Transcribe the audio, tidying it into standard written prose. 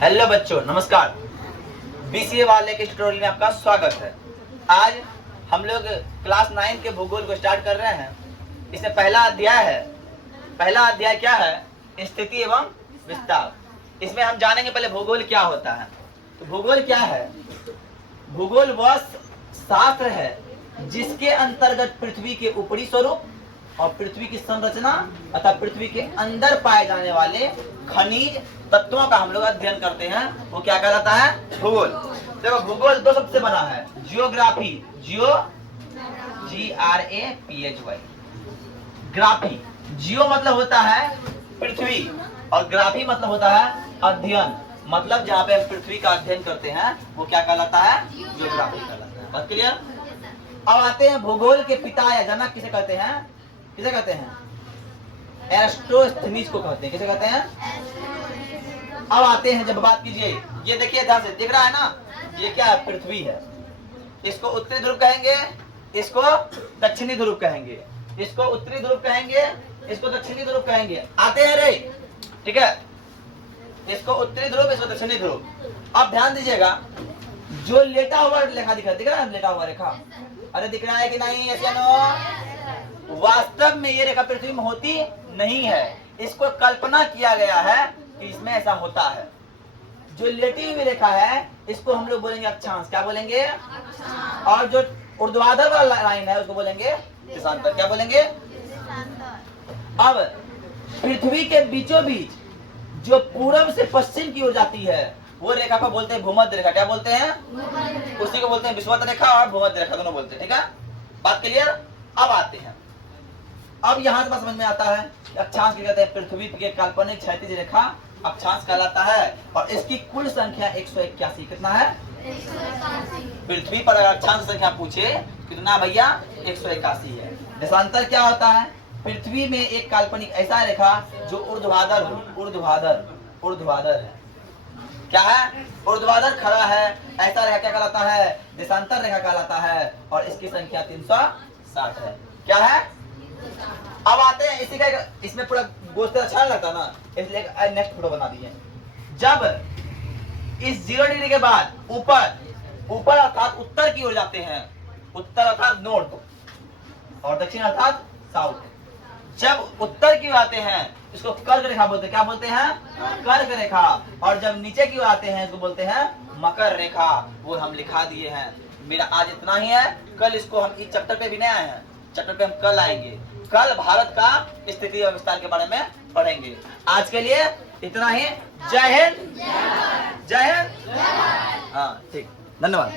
Hello बच्चों, नमस्कार। BCA वाले के ट्यूटोरियल में आपका स्वागत है। आज हम लोग क्लास 9 के भूगोल को स्टार्ट कर रहे हैं। इसमें पहला अध्याय है। पहला अध्याय क्या है? स्थिति एवं विस्तार। इसमें हम जानेंगे पहले भूगोल क्या होता है। तो भूगोल क्या है? भूगोल वह शास्त्र है जिसके अंतर्गत पृथ्वी के ऊपरी स्वरूप और पृथ्वी की संरचना अथवा पृथ्वी के अंदर पाए जाने वाले खनिज तत्वों का हम लोग अध्ययन करते हैं। वो क्या कहलाता है? भूगोल। देखो, भूगोल दो शब्द से बना है। Geography, GRAPHY, graphy. जियो मतलब होता है पृथ्वी और ग्राफी मतलब होता है अध्ययन। मतलब जहाँ पे हम पृथ्वी का अध्ययन करते हैं वो क्या कहलाता है? जियोग्राफी कहलाता है। बात क्लियर? अब आते हैं भूगोल के पिता या जनक किसे कहते हैं? किसे कहते हैं? एरिस्टोस्थेनीज को कहते हैं। किसे कहते हैं? अब आते हैं, जब बात कीजिए, ये देखिए ध्यान से, दिख रहा है ना? ये क्या है? पृथ्वी है। इसको उत्तरी ध्रुव कहेंगे, इसको दक्षिणी ध्रुव कहेंगे, इसको उत्तरी ध्रुव कहेंगे, इसको दक्षिणी ध्रुव कहेंगे। आते हैं रे, ठीक है? इसको उत्तरी ध्रुव, इसको दक्षिणी ध्रुव। अब ध्यान दीजिएगा, जो लेटा हुआ रेखा दिख रहा है, लेटा हुआ रेखा, अरे दिख रहा है कि नहीं? वास्तव में ये रेखा पृथ्वी में होती नहीं है। इसको कल्पना किया गया है कि इसमें ऐसा होता है। जो लेटी हुई रेखा है इसको हम लोग बोलेंगे अक्षांश। क्या बोलेंगे? और जो ऊर्ध्वाधर वाला लाइन है उसको बोलेंगे देशांतर। क्या बोलेंगे? अब पृथ्वी के बीचों बीच जो पूर्व से पश्चिम की ओर जाती है वो रेखा को बोलते हैं भूमध्य रेखा। क्या बोलते हैं? उसी को बोलते हैं विषुवत रेखा और भूमध्य रेखा, दोनों बोलते हैं। ठीक है, बात क्लियर? अब आते हैं, अब यहाँ से बात समझ में आता है अक्षांश कहते हैं पृथ्वी के काल्पनिक क्षैतिज रेखा अक्षांश कहलाता है। और इसकी कुल संख्या 181। कितना है? 181। पृथ्वी पर अगर अक्षांश संख्या पूछे कितना भैया? 181 है। देशांतर क्या होता है? पृथ्वी में एक काल्पनिक ऐसा रेखा जो ऊर्ध्वाधर है। क्या है? ऊर्ध्वाधर खड़ा है, ऐसा रेखा क्या कहलाता है? देशांतर रेखा कहलाता है। और इसकी संख्या 360 है। क्या है? अब आते हैं इसी का, इसमें पूरा गोश्त अच्छा लगता ना, इसलिए नेक्स्ट फोटो बना दिए। जब इस 0 डिग्री के बाद ऊपर अर्थात उत्तर की ओर जाते हैं, उत्तर अर्थात नॉर्थ और दक्षिण अर्थात साउथ। जब उत्तर की ओर आते हैं इसको कर्क रेखा बोलते हैं। क्या बोलते हैं? कर्क रेखा। और जब नीचे की ओर आते हैं इसको बोलते हैं मकर रेखा। वो हम लिखा दिए हैं। मेरा आज इतना ही है। कल इसको हम इस चैप्टर पे भी नहीं आए हैं, चैप्टर पे हम कल आएंगे। कल भारत का स्थिति और विस्तार के बारे में पढ़ेंगे। आज के लिए इतना ही। जय हिंद, जय हिंद। हाँ ठीक, धन्यवाद।